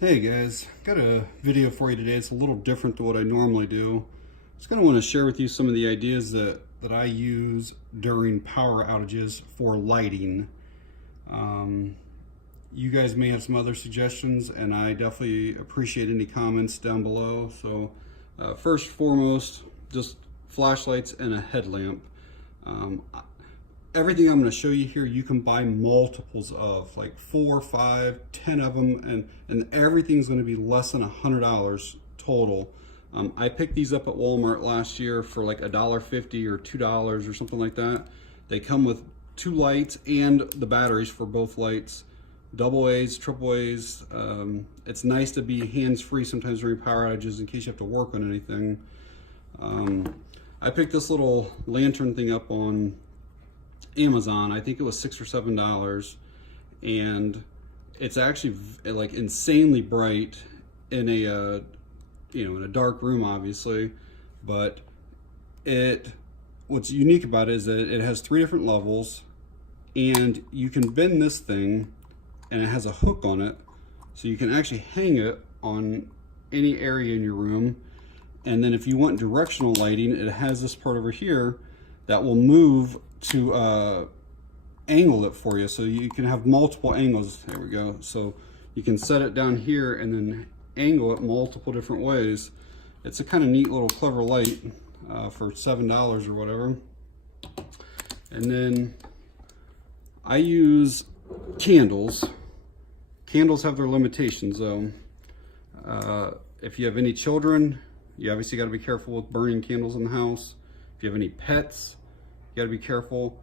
Hey guys, got a video for you today. It's a little different than what I normally do. Just kind of want to share with you some of the ideas that I use during power outages for lighting. You guys may have some other suggestions, and I definitely appreciate any comments down below. So first and foremost, just flashlights and a headlamp. Um, Everything I'm going to show you here, you can buy multiples of, like 4, 5, 10 of them, and everything's going to be less than $100 total. I picked these up at Walmart last year for like $1.50 or $2 or something like that. They come with 2 lights and the batteries for both lights, double A's, triple A's. It's nice to be hands-free sometimes during power outages in case you have to work on anything. I picked this little lantern thing up on Amazon. I think it was $6 or $7, and it's actually like insanely bright in a in a dark room, obviously. But what's unique about it is that it has 3 different levels, and you can bend this thing, and it has a hook on it, so you can actually hang it on any area in your room. And then if you want directional lighting, it has this part over here that will move to angle it for you, so you can have multiple angles. There we go. So you can set it down here and then angle it multiple different ways. It's a kind of neat little clever light for $7 or whatever. And then I use candles. Candles have their limitations though. If you have any children, you obviously got to be careful with burning candles in the house. If you have any pets, you got to be careful.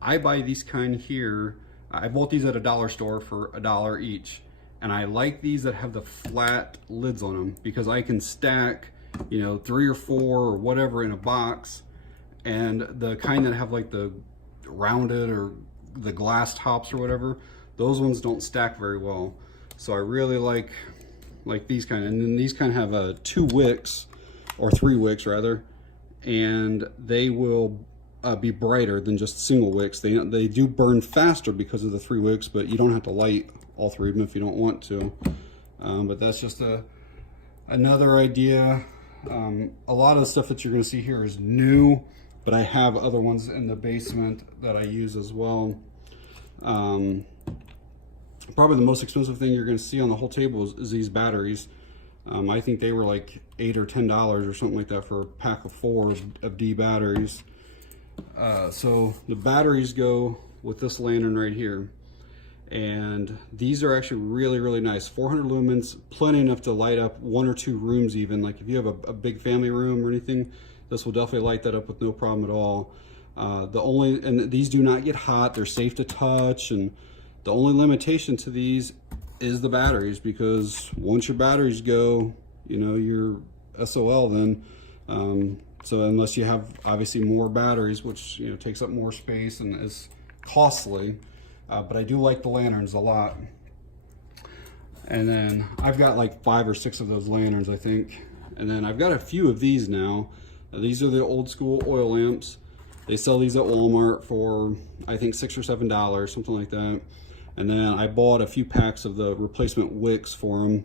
I buy these kind here. I bought these at a dollar store for $1 each, and I like these that have the flat lids on them because I can stack, 3 or 4 or whatever in a box. And the kind that have like the rounded or the glass tops or whatever, those ones don't stack very well. So I really like these kind. And then these kind have 2 wicks, or 3 wicks rather, and they will be brighter than just single wicks. They do burn faster because of the 3 wicks, but you don't have to light all 3 of them if you don't want to. But that's just another idea. A lot of the stuff that you're going to see here is new, but I have other ones in the basement that I use as well. Probably the most expensive thing you're going to see on the whole table is these batteries. I think they were like $8 or $10 or something like that for a pack of 4 of D batteries. So the batteries go with this lantern right here, and these are actually really nice. 400 lumens, plenty enough to light up 1 or 2 rooms even. Like if you have a big family room or anything, this will definitely light that up with no problem at all. And these do not get hot. They're safe to touch, and the only limitation to these is the batteries, because once your batteries go, you're SOL then. So unless you have obviously more batteries, which takes up more space and is costly, but I do like the lanterns a lot. And then I've got like 5 or 6 of those lanterns, I think. And then I've got a few of these now. These are the old school oil lamps. They sell these at Walmart for I think $6 or $7, something like that. And then I bought a few packs of the replacement wicks for them.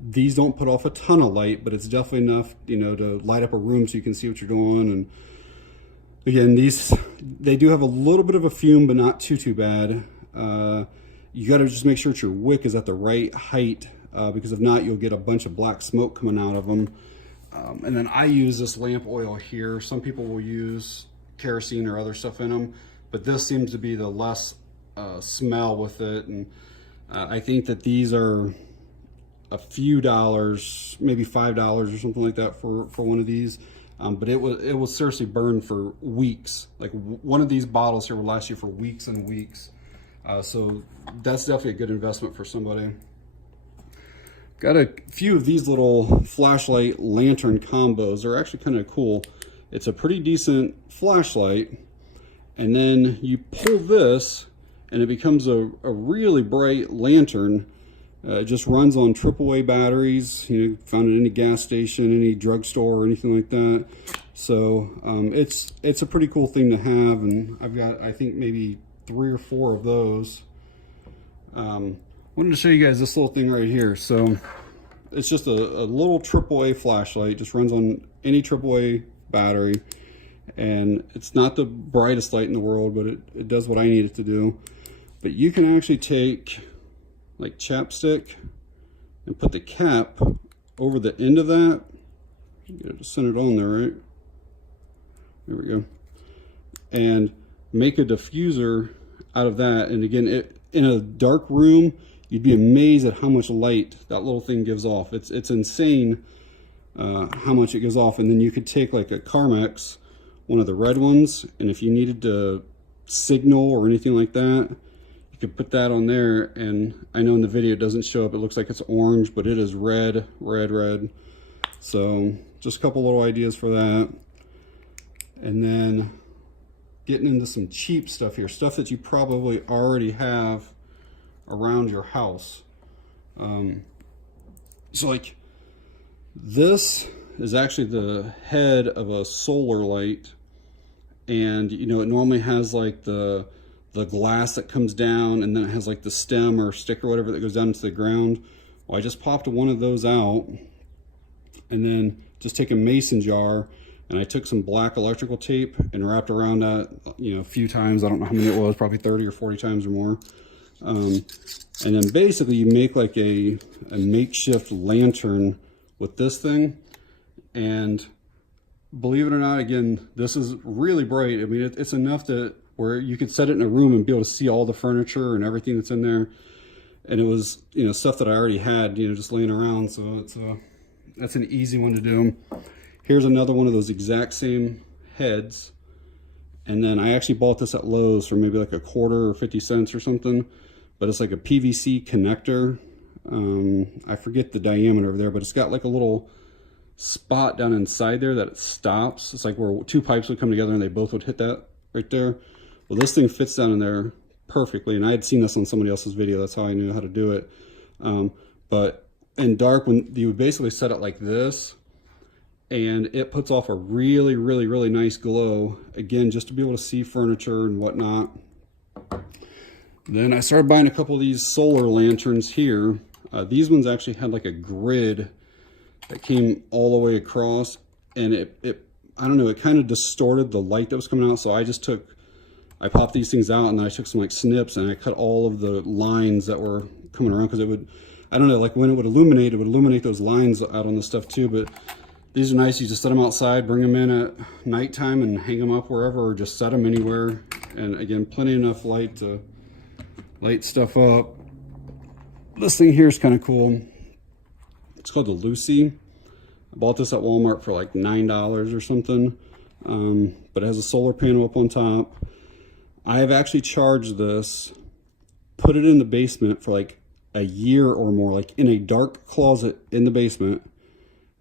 These don't put off a ton of light, but it's definitely enough, to light up a room so you can see what you're doing. And again, they do have a little bit of a fume, but not too bad. You got to just make sure that your wick is at the right height, because if not, you'll get a bunch of black smoke coming out of them. And then I use this lamp oil here. Some people will use kerosene or other stuff in them, but this seems to be the less smell with it. And I think that these are a few dollars, maybe $5 or something like that for one of these. But it will seriously burn for weeks. Like one of these bottles here will last you for weeks and weeks. So that's definitely a good investment for somebody. Got a few of these little flashlight lantern combos. They're actually kind of cool. It's a pretty decent flashlight, and then you pull this and it becomes a really bright lantern. It just runs on AAA batteries, found at any gas station, any drugstore, or anything like that. So it's a pretty cool thing to have, and I've got, I think, maybe 3 or 4 of those. One wanted to show you guys this little thing right here. So it's just a little AAA flashlight, just runs on any AAA battery, and it's not the brightest light in the world, but it does what I need it to do. But you can actually take like chapstick and put the cap over the end of that. Get it centered on there, right? There we go. And make a diffuser out of that. And again, in a dark room, you'd be amazed at how much light that little thing gives off. It's insane how much it gives off. And then you could take like a Carmex, one of the red ones, and if you needed to signal or anything like that, you could put that on there. And I know in the video it doesn't show up, it looks like it's orange, but it is red, red, red. So just a couple little ideas for that. And then getting into some cheap stuff here, stuff that you probably already have around your house. So like this is actually the head of a solar light, and you know, it normally has like the glass that comes down, and then it has like the stem or stick or whatever that goes down to the ground. Well, I just popped one of those out, and then just take a mason jar, and I took some black electrical tape and wrapped around that, you know, a few times. I don't know how many it was, probably 30 or 40 times or more. And then basically you make like a makeshift lantern with this thing. And believe it or not, again, this is really bright. I mean, it's enough that where you could set it in a room and be able to see all the furniture and everything that's in there. And it was, you know, stuff that I already had, you know, just laying around. So it's that's an easy one to do. Here's another one of those exact same heads. And then I actually bought this at Lowe's for maybe like a quarter or 50 cents or something. But it's like a PVC connector. I forget the diameter of there, but it's got like a little spot down inside there that it stops. It's like where two pipes would come together and they both would hit that right there. Well, this thing fits down in there perfectly. And I had seen this on somebody else's video. That's how I knew how to do it. But in dark, when you would basically set it like this, and it puts off a really, really, really nice glow. Again, just to be able to see furniture and whatnot. Then I started buying a couple of these solar lanterns here. These ones actually had like a grid that came all the way across, and it I don't know, it kind of distorted the light that was coming out. So I popped these things out, and then I took some like snips and I cut all of the lines that were coming around, because it would, I don't know, like when it would illuminate those lines out on the stuff too. But these are nice. You just set them outside, bring them in at nighttime and hang them up wherever, or just set them anywhere. And again, plenty enough light to light stuff up. This thing here is kind of cool. It's called the Lucy. I bought this at Walmart for like $9 or something. But it has a solar panel up on top. I have actually charged this, put it in the basement for like a year or more, like in a dark closet in the basement,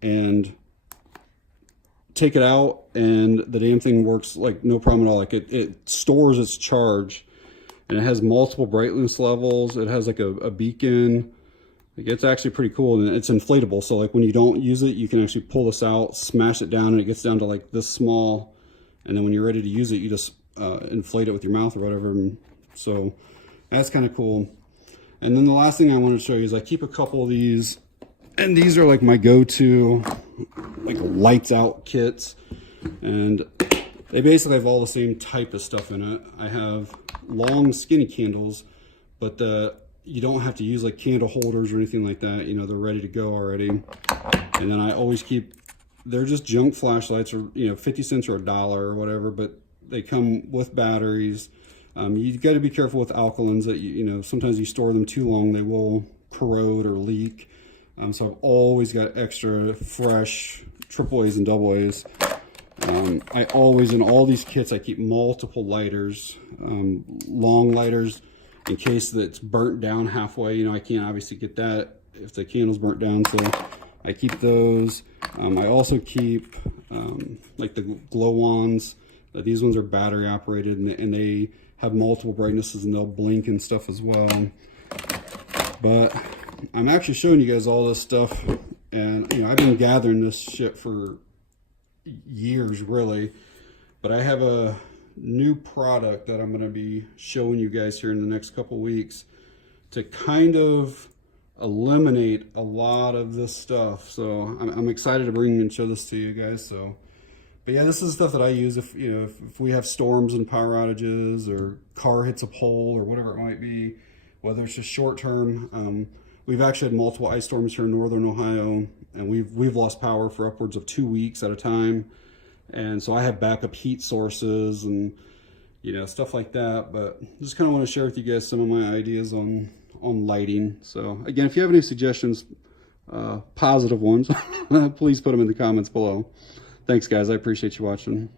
and take it out, and the damn thing works like no problem at all. Like it stores its charge, and it has multiple brightness levels. It has like a beacon. Like, it's actually pretty cool, and it's inflatable. So like when you don't use it, you can actually pull this out, smash it down, and it gets down to like this small. And then when you're ready to use it, you just inflate it with your mouth or whatever. And so that's kind of cool. And then the last thing I wanted to show you is I keep a couple of these, and these are like my go-to like lights out kits, and they basically have all the same type of stuff in it. I have long skinny candles, but you don't have to use like candle holders or anything like that. You know, they're ready to go already. And then I always keep, they're just junk flashlights, or, you know, 50 cents or $1 or whatever, but they come with batteries. You got to be careful with alkalins that you know, sometimes you store them too long, they will corrode or leak. So I've always got extra fresh AAAs and AAs. I always, in all these kits, I keep multiple lighters, long lighters, in case that it's burnt down halfway. You know, I can't obviously get that if the candle's burnt down, so I keep those. I also keep like the glow wands. These ones are battery operated, and they have multiple brightnesses, and they'll blink and stuff as well. But I'm actually showing you guys all this stuff, and you know, I've been gathering this shit for years, really. But I have a new product that I'm going to be showing you guys here in the next couple weeks. to kind of eliminate a lot of this stuff. So I'm excited to bring and show this to you guys. So, but yeah, this is stuff that I use if, you know, if we have storms and power outages, or car hits a pole, or whatever it might be, whether it's just short term. We've actually had multiple ice storms here in northern Ohio, and we've lost power for upwards of 2 weeks at a time. And so I have backup heat sources and, you know, stuff like that. But just kind of want to share with you guys some of my ideas on lighting. So again, if you have any suggestions, positive ones, please put them in the comments below. Thanks guys, I appreciate you watching.